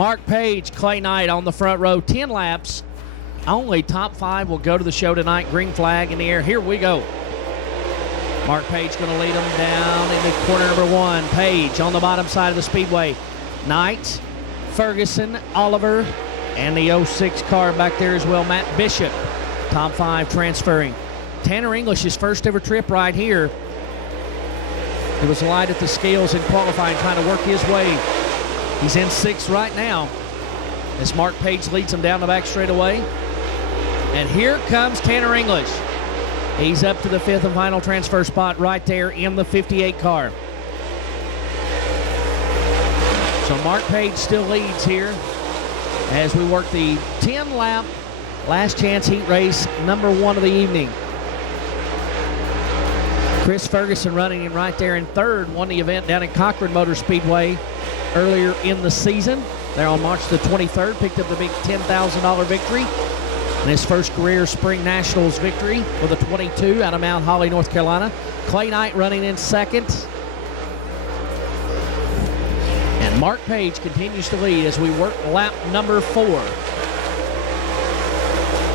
Mark Page, Clay Knight on the front row. 10 laps. Only top 5 will go to the show tonight. Green flag in the air. Here we go. Mark Page going to lead them down into corner number 1. Page on the bottom side of the speedway. Knight, Ferguson, Oliver, and the 06 car back there as well, Matt Bishop. Top 5 transferring. Tanner English's first ever trip right here. He was light at the scales in qualifying, trying to work his way. He's in 6th right now as Mark Page leads him down the back straightaway. And here comes Tanner English. He's up to the 5th and final transfer spot right there in the 58 car. So Mark Page still leads here as we work the 10-lap last chance heat race, number 1 of the evening. Chris Ferguson running in right there in 3rd, won the event down in Cochran Motor Speedway earlier in the season. There on March the 23rd, picked up the big $10,000 victory in his first career Spring Nationals victory with a 22 out of Mount Holly, North Carolina. Clay Knight running in 2nd. And Mark Page continues to lead as we work lap number 4.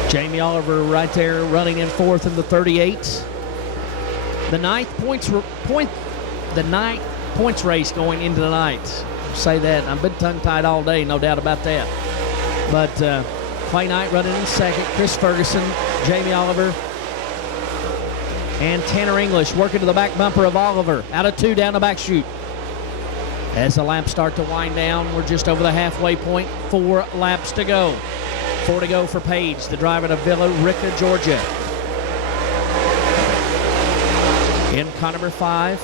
Jamie Oliver right there running in 4th in the 38. The ninth points race going into the night. Say that. I've been tongue-tied all day, no doubt about that. But Clay Knight running in 2nd. Chris Ferguson, Jamie Oliver, and Tanner English working to the back bumper of Oliver. Out of 2 down the back chute. As the laps start to wind down, we're just over the halfway point. 4 laps to go. 4 to go for Page, the driver to Villa Rica, Georgia. In car number 5,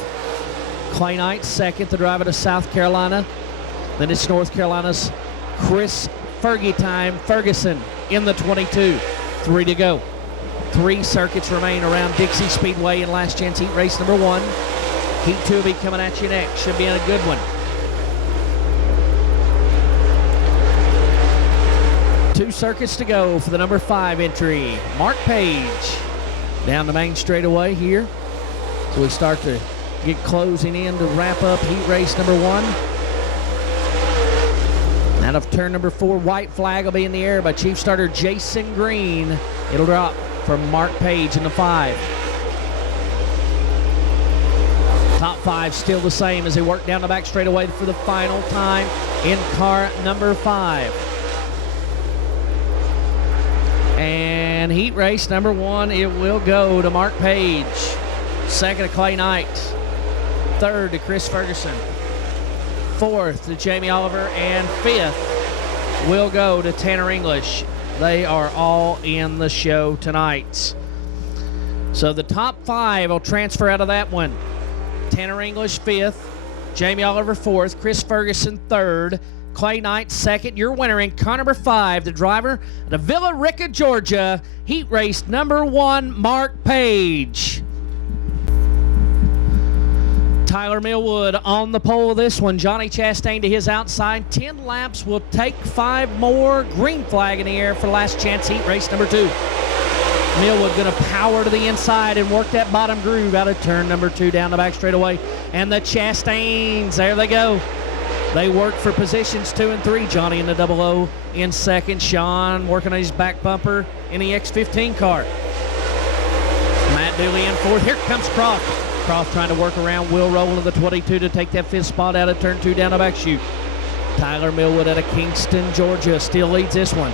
Clay Knight, 2nd, the driver to South Carolina. Then it's North Carolina's Chris Ferguson in the 22. 3 to go. 3 circuits remain around Dixie Speedway in last chance heat race number 1. Heat 2 will be coming at you next. Should be in a good one. 2 circuits to go for the number 5 entry. Mark Page down the main straightaway here. So we start to get closing in to wrap up heat race number 1. Out of turn number 4, white flag will be in the air by Chief Starter Jason Green. It'll drop from Mark Page in the 5. Top 5 still the same as they work down the back straightaway for the final time in car number 5. And heat race number 1, it will go to Mark Page. 2nd to Clay Knight. 3rd to Chris Ferguson. 4th to Jamie Oliver. And 5th will go to Tanner English. They are all in the show tonight. So the top 5 will transfer out of that one. Tanner English 5th. Jamie Oliver 4th. Chris Ferguson 3rd. Clay Knight 2nd. Your winner in car number 5, the driver to Villa Rica, Georgia. Heat race number 1, Mark Page. Tyler Millwood on the pole this one. Johnny Chastain to his outside. 10 laps will take 5 more. Green flag in the air for last chance heat race number 2. Millwood going to power to the inside and work that bottom groove out of turn number 2 down the back straightaway. And the Chastains, there they go. They work for positions 2 and 3. Johnny in the 00 in 2nd. Sean working on his back bumper in the X15 car. Matt Dooley in 4th. Here comes Croft. Croft trying to work around Will Rowland of the 22 to take that 5th spot out of turn 2 down the back chute. Tyler Millwood out of Kingston, Georgia still leads this one.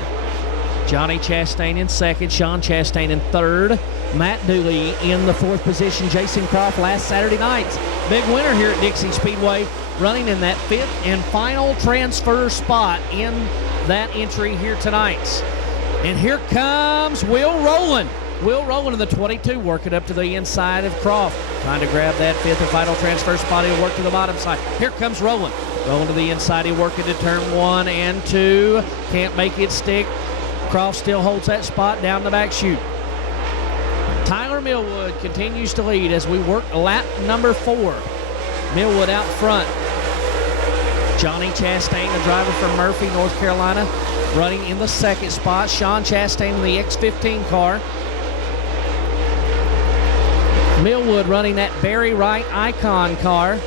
Johnny Chastain in 2nd. Sean Chastain in 3rd. Matt Dooley in the 4th position. Jason Croft last Saturday night's big winner here at Dixie Speedway, running in that 5th and final transfer spot in that entry here tonight. And here comes Will Rowland. Will Rowland in the 22 working up to the inside of Croft. Trying to grab that 5th and final transfer spot. He'll work to the bottom side. Here comes Rowland. Rowland to the inside. He'll work into turn 1 and 2. Can't make it stick. Croft still holds that spot down the back chute. Tyler Millwood continues to lead as we work lap number 4. Millwood out front. Johnny Chastain, the driver from Murphy, North Carolina, running in the 2nd spot. Sean Chastain in the X15 car. Millwood running that Barry Wright Icon car.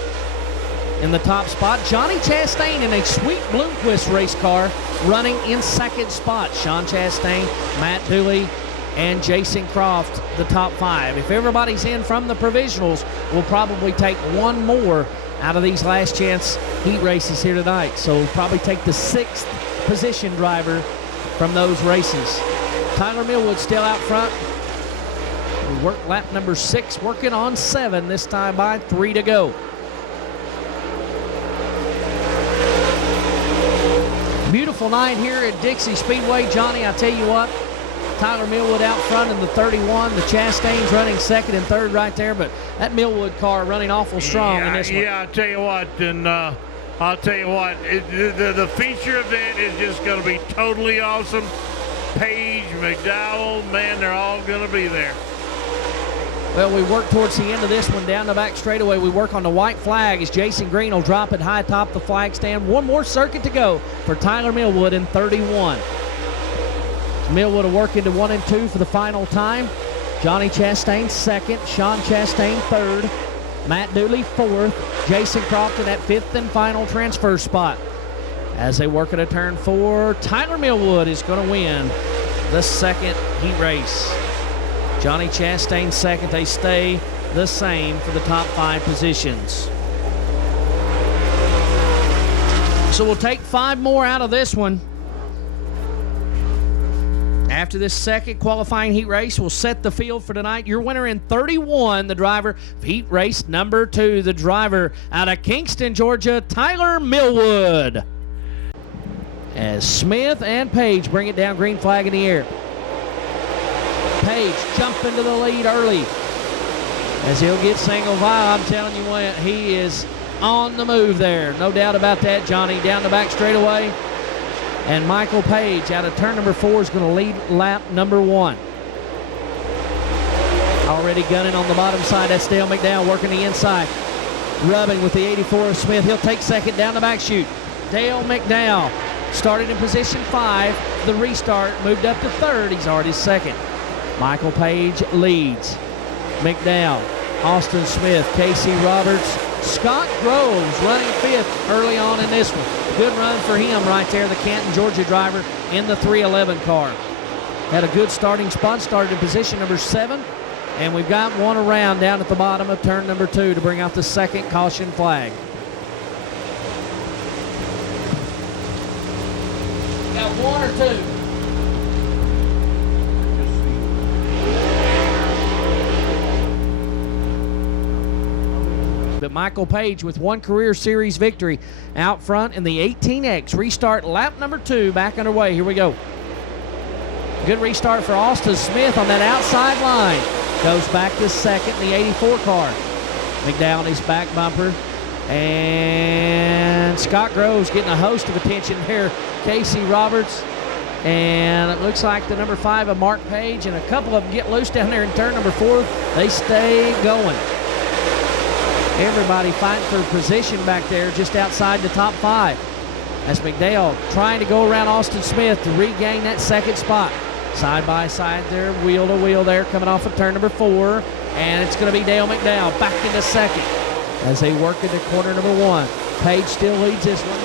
in the top spot. Johnny Chastain in a sweet Bloomquist race car running in second spot. Sean Chastain, Matt Dooley, and Jason Croft, the top 5. If everybody's in from the provisionals, we'll probably take one more out of these last chance heat races here tonight. So we'll probably take the 6th position driver from those races. Tyler Millwood still out front. We work lap number 6, working on 7 this time by 3 to go. Beautiful night here at Dixie Speedway. Johnny, I tell you what, Tyler Millwood out front in the 31. The Chastain's running second and third right there, but that Millwood car running awful strong in this one. Yeah, I'll tell you what, and I'll tell you what, the feature event is just going to be totally awesome. Page, McDowell, man, they're all going to be there. Well, we work towards the end of this one down the back straightaway. We work on the white flag as Jason Green will drop it high top the flag stand. One more circuit to go for Tyler Millwood in 31. Millwood will work into 1 and 2 for the final time. Johnny Chastain second, Sean Chastain third, Matt Dooley fourth, Jason Croft in that 5th and final transfer spot. As they work at a turn 4, Tyler Millwood is going to win the second heat race. Johnny Chastain second. They stay the same for the top 5 positions. So we'll take 5 more out of this one. After this second qualifying heat race, we'll set the field for tonight. Your winner in 31, the driver of heat race number 2, the driver out of Kingston, Georgia, Tyler Millwood. As Smith and Page bring it down, green flag in the air. Page jump into the lead early as he'll get single file. I'm telling you what, he is on the move there. No doubt about that, Johnny. Down the back straightaway. And Michael Page out of turn number 4 is going to lead lap number 1. Already gunning on the bottom side. That's Dale McDowell working the inside. Rubbing with the 84 of Smith. He'll take second down the back chute. Dale McDowell started in position 5. The restart moved up to 3rd. He's already second. Michael Page leads. McDowell, Austin Smith, Casey Roberts, Scott Groves running 5th early on in this one. Good run for him right there, the Canton, Georgia driver in the 311 car. Had a good starting spot, started in position number 7, and we've got one around down at the bottom of turn number 2 to bring out the second caution flag. Got 1 or 2. But Michael Page with 1 career series victory out front in the 18X. Restart lap number 2 back underway. Here we go. Good restart for Austin Smith on that outside line. Goes back to second in the 84 car. McDowell his back bumper. And Scott Groves getting a host of attention here. Casey Roberts. And it looks like the number 5 of Mark Page and a couple of them get loose down there in turn number 4. They stay going. Everybody fighting for position back there just outside the top 5. As McDowell trying to go around Austin Smith to regain that second spot. Side by side there, wheel to wheel there, coming off of turn number 4. And it's going to be Dale McDowell back into second as they work into corner number 1. Page still leads this one.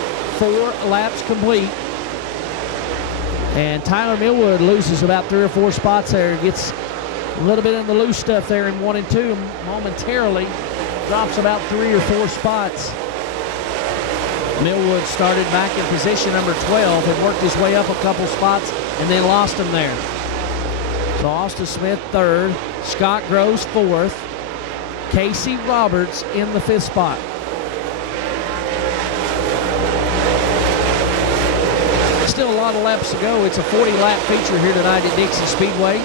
4 laps complete. And Tyler Millwood loses about 3 or 4 spots there. Gets a little bit in the loose stuff there in 1 and 2 momentarily. Drops about 3 or 4 spots. Millwood started back in position number 12 and worked his way up a couple spots and then lost him there. So Austin Smith 3rd, Scott Groves 4th, Casey Roberts in the 5th spot. Still a lot of laps to go. It's a 40-lap feature here tonight at Dixie Speedway.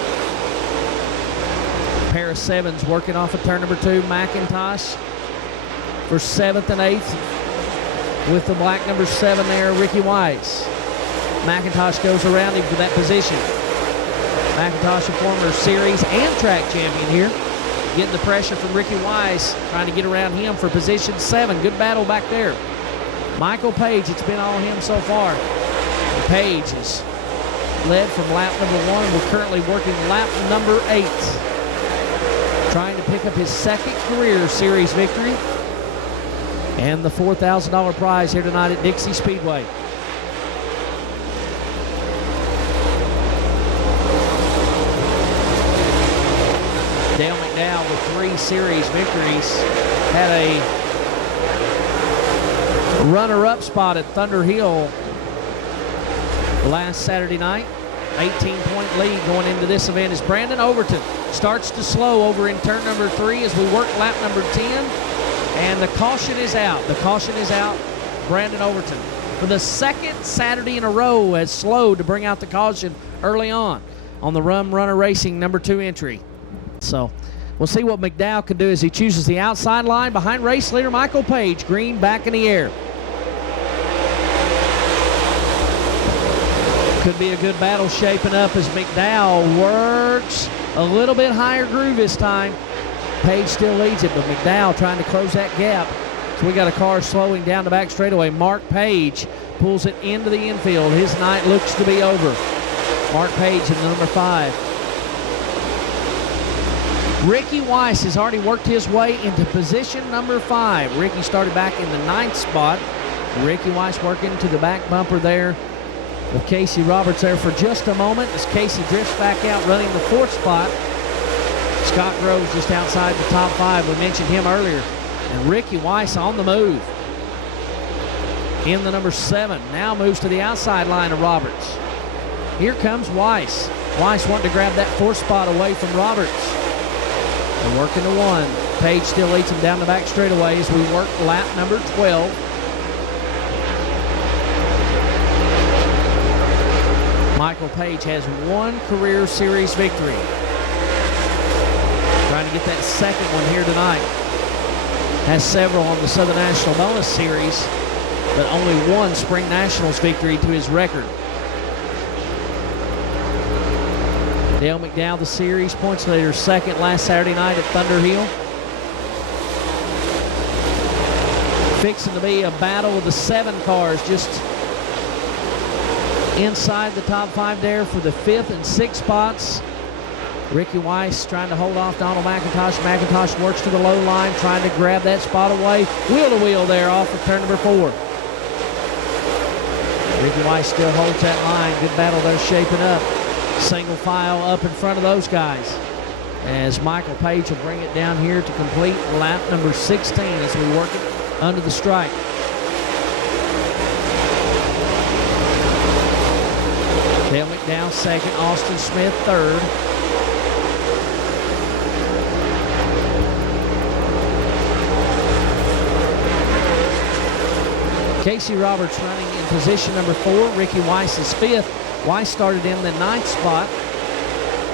Pair of 7s working off of turn number 2. McIntosh for 7th and 8th with the black number 7 there, Ricky Weiss. McIntosh goes around him for that position. McIntosh, a former series and track champion here. Getting the pressure from Ricky Weiss, trying to get around him for position 7. Good battle back there. Michael Page, it's been all him so far. And Page is led from lap number 1. We're currently working lap number 8. Trying to pick up his 2nd career series victory. and the $4,000 prize here tonight at Dixie Speedway. Dale McDowell with 3 series victories. Had a runner-up spot at Thunder Hill last Saturday night. 18-point lead going into this event as Brandon Overton starts to slow over in turn number 3 as we work lap number 10. And the caution is out. The caution is out. Brandon Overton, for the second Saturday in a row, has slowed to bring out the caution early on the Rum Runner Racing number 2 entry. So we'll see what McDowell can do as he chooses the outside line behind race leader Michael Page. Green back in the air. Could be a good battle shaping up as McDowell works a little bit higher groove this time. Page still leads it, but McDowell trying to close that gap. So we got a car slowing down the back straightaway. Mark Page pulls it into the infield. His night looks to be over. Mark Page in the number 5. Ricky Weiss has already worked his way into position number 5. Ricky started back in the 9th spot. Ricky Weiss working to the back bumper there with Casey Roberts there for just a moment as Casey drifts back out running the 4th spot. Scott Groves just outside the top 5. We mentioned him earlier. And Ricky Weiss on the move. In the number 7. Now moves to the outside line of Roberts. Here comes Weiss. Weiss wanting to grab that 4th spot away from Roberts. They're working to 1. Page still leads him down the back straightaway as we work lap number 12. Michael Page has 1 career series victory. Trying to get that second one here tonight. Has several on the Southern National Bonus Series, but only 1 Spring Nationals victory to his record. Dale McDowell, the series points leader, second last Saturday night at Thunder Hill. Fixing to be a battle with the 7 cars just inside the top 5 there for the 5th and 6th spots. Ricky Weiss trying to hold off Donald McIntosh. McIntosh works to the low line, trying to grab that spot away. Wheel to wheel there off of turn number 4. Ricky Weiss still holds that line. Good battle there shaping up. Single file up in front of those guys as Michael Page will bring it down here to complete lap number 16 as we work it under the stripe. Dale McDowell second, Austin Smith third. Casey Roberts running in position number 4. Ricky Weiss is 5th. Weiss started in the 9th spot.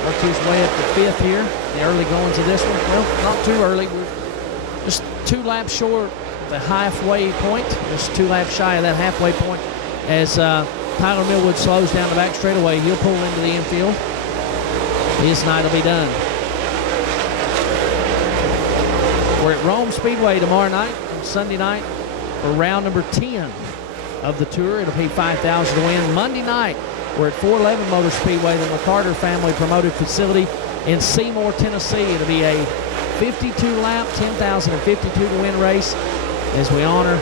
Worked his way up to 5th here. The early goings of this one. Well, not too early. We're just 2 laps short of the halfway point. Just 2 laps shy of that halfway point as Tyler Millwood slows down the back straightaway. He'll pull into the infield. His night will be done. We're at Rome Speedway tomorrow night and Sunday night for round number 10 of the tour. It'll pay $5,000 to win. Monday night, we're at 411 Motor Speedway, the McCarter family promoted facility in Seymour, Tennessee. It'll be a 52-lap, 10,052 to win race as we honor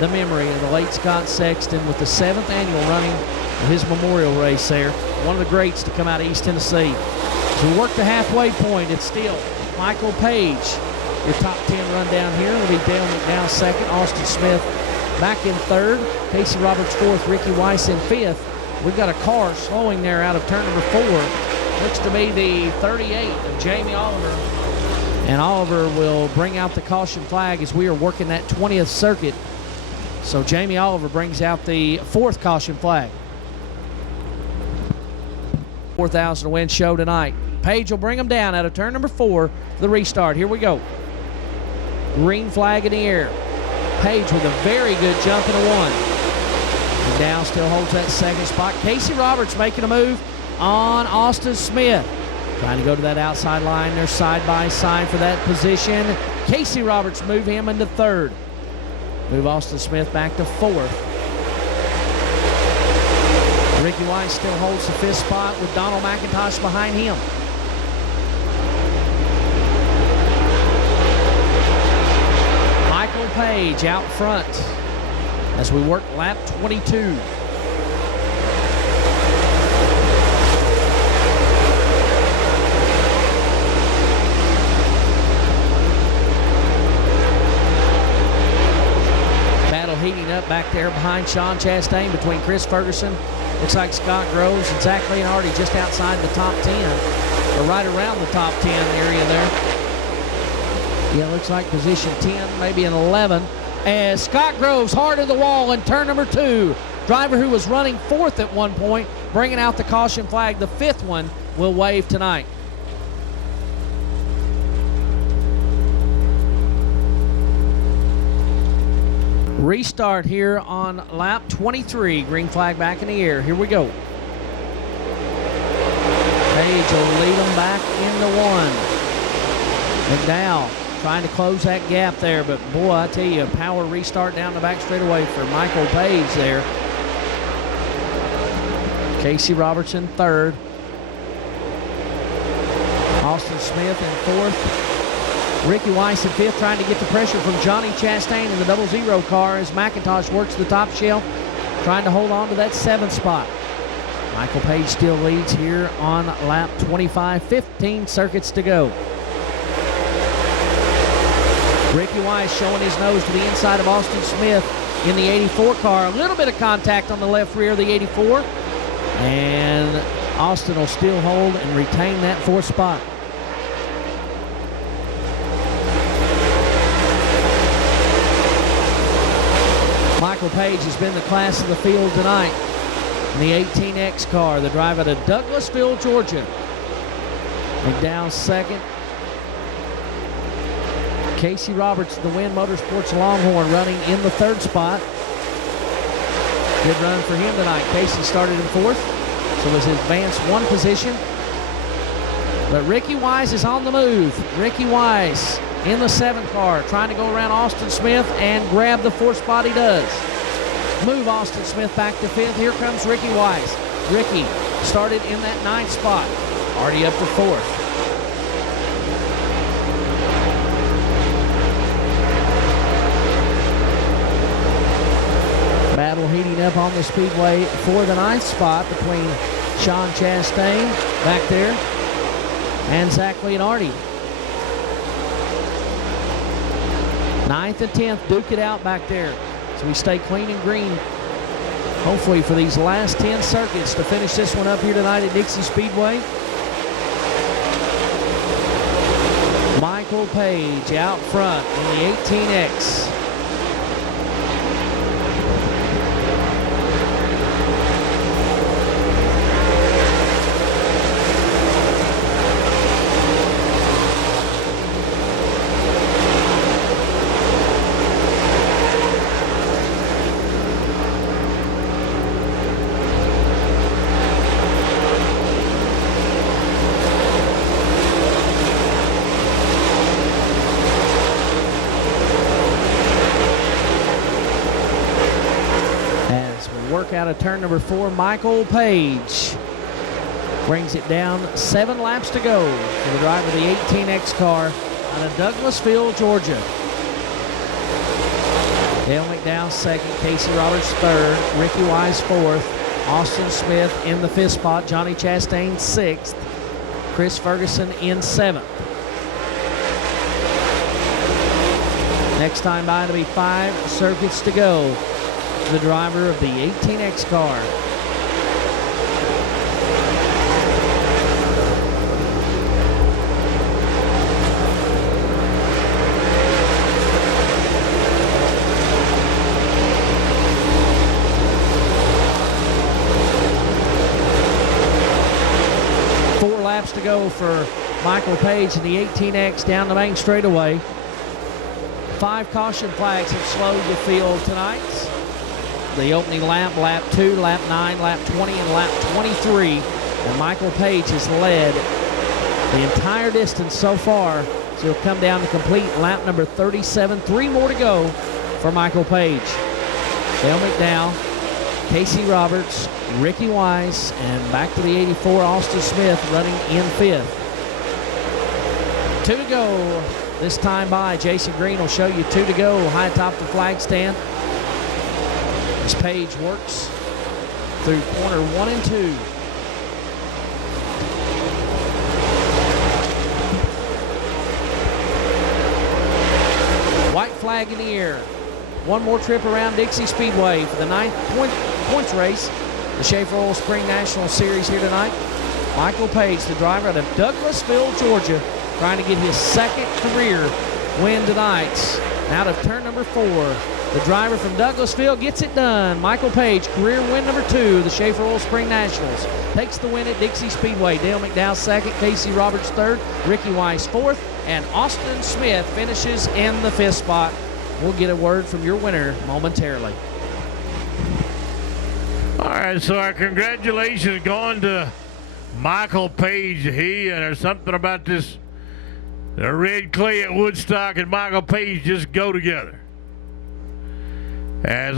the memory of the late Scott Sexton with the 7th annual running of his memorial race there. One of the greats to come out of East Tennessee. As we work the halfway point, it's still Michael Page, your top 10 run down here. It'll be Dale McDowell second, Austin Smith back in 3rd, Casey Roberts 4th, Ricky Weiss in 5th. We've got a car slowing there out of turn number 4. Looks to be the 38 of Jamie Oliver. And Oliver will bring out the caution flag as we are working that 20th circuit. So Jamie Oliver brings out the 4th caution flag. 4,000 to win show tonight. Page will bring them down out of turn number 4 for the restart. Here we go. Green flag in the air. Page with a very good jump in a 1. McDowell still holds that 2nd spot. Casey Roberts making a move on Austin Smith. Trying to go to that outside line. They're side by side for that position. Casey Roberts move him into 3rd. Move Austin Smith back to 4th. Ricky Weiss still holds the 5th spot with Donald McIntosh behind him. Michael Page out front as we work lap 22. Battle heating up back there behind Sean Chastain between Chris Ferguson. Looks like Scott Groves and Zach Leonardi just outside the top 10, or right around the top 10 area there. Yeah, looks like position 10, maybe an 11. As Scott Groves hard to the wall in turn number 2. Driver who was running 4th at one point, bringing out the caution flag. The 5th one will wave tonight. Restart here on lap 23. Green flag back in the air. Here we go. Page will lead them back into 1. McDowell trying to close that gap there, but boy, I tell you, a power restart down the back straightaway for Michael Page there. Casey Robertson 3rd. Austin Smith in 4th. Ricky Weiss in 5th, trying to get the pressure from Johnny Chastain in the 00 car as McIntosh works the top shelf, trying to hold on to that 7th spot. Michael Page still leads here on lap 25, 15 circuits to go. Ricky Weiss showing his nose to the inside of Austin Smith in the 84 car. A little bit of contact on the left rear of the 84. And Austin will still hold and retain that 4th spot. Michael Page has been the class of the field tonight in the 18X car, the drive out of Douglasville, Georgia. McDowell 2nd. Casey Roberts, the Wynn Motorsports Longhorn, running in the 3rd spot. Good run for him tonight. Casey started in 4th, so was advanced 1 position. But Ricky Wise is on the move. Ricky Wise in the 7th car, trying to go around Austin Smith and grab the 4th spot. He does. Move Austin Smith back to 5th. Here comes Ricky Wise. Ricky started in that 9th spot, already up to 4th. Battle heating up on the speedway for the 9th spot between Sean Chastain back there and Zach Leonardi. 9th and 10th duke it out back there. So we stay clean and green, hopefully, for these last 10 circuits to finish this one up here tonight at Dixie Speedway. Michael Page out front in the 18X. Out of turn number 4, Michael Page brings it down. 7 laps to go for the driver of the 18X car out of Douglasville, Georgia. Dale McDowell 2nd, Casey Roberts 3rd, Ricky Wise 4th, Austin Smith in the 5th spot, Johnny Chastain 6th, Chris Ferguson in 7th. Next time by, it'll be 5 circuits to go. The driver of the 18X car. Four laps to go for Michael Page in the 18X down the main straightaway. 5 caution flags have slowed the field tonight. The opening lap, lap 2, lap 9, lap 20, and lap 23. And Michael Page has led the entire distance so far. So he'll come down to complete lap number 37. 3 more to go for Michael Page. Dale McDowell, Casey Roberts, Ricky Wise, and back to the 84, Austin Smith running in 5th. 2 to go this time by. Jason Green will show you 2 to go high atop the flag stand. As Page works through corner 1 and 2. White flag in the air. One more trip around Dixie Speedway for the 9th points race. The Schaeffer Oil Spring National Series here tonight. Michael Page, the driver out of Douglasville, Georgia, trying to get his 2nd career win tonight. Out of turn number 4, the driver from Douglasville gets it done. Michael Page, career win number 2, the Schaeffer Oil Spring Nationals. Takes the win at Dixie Speedway. Dale McDowell 2nd, Casey Roberts 3rd, Ricky Weiss 4th, and Austin Smith finishes in the 5th spot. We'll get a word from your winner momentarily. All right, so our congratulations going to Michael Page. There's something about this, the red clay at Woodstock and Michael Page just go together. As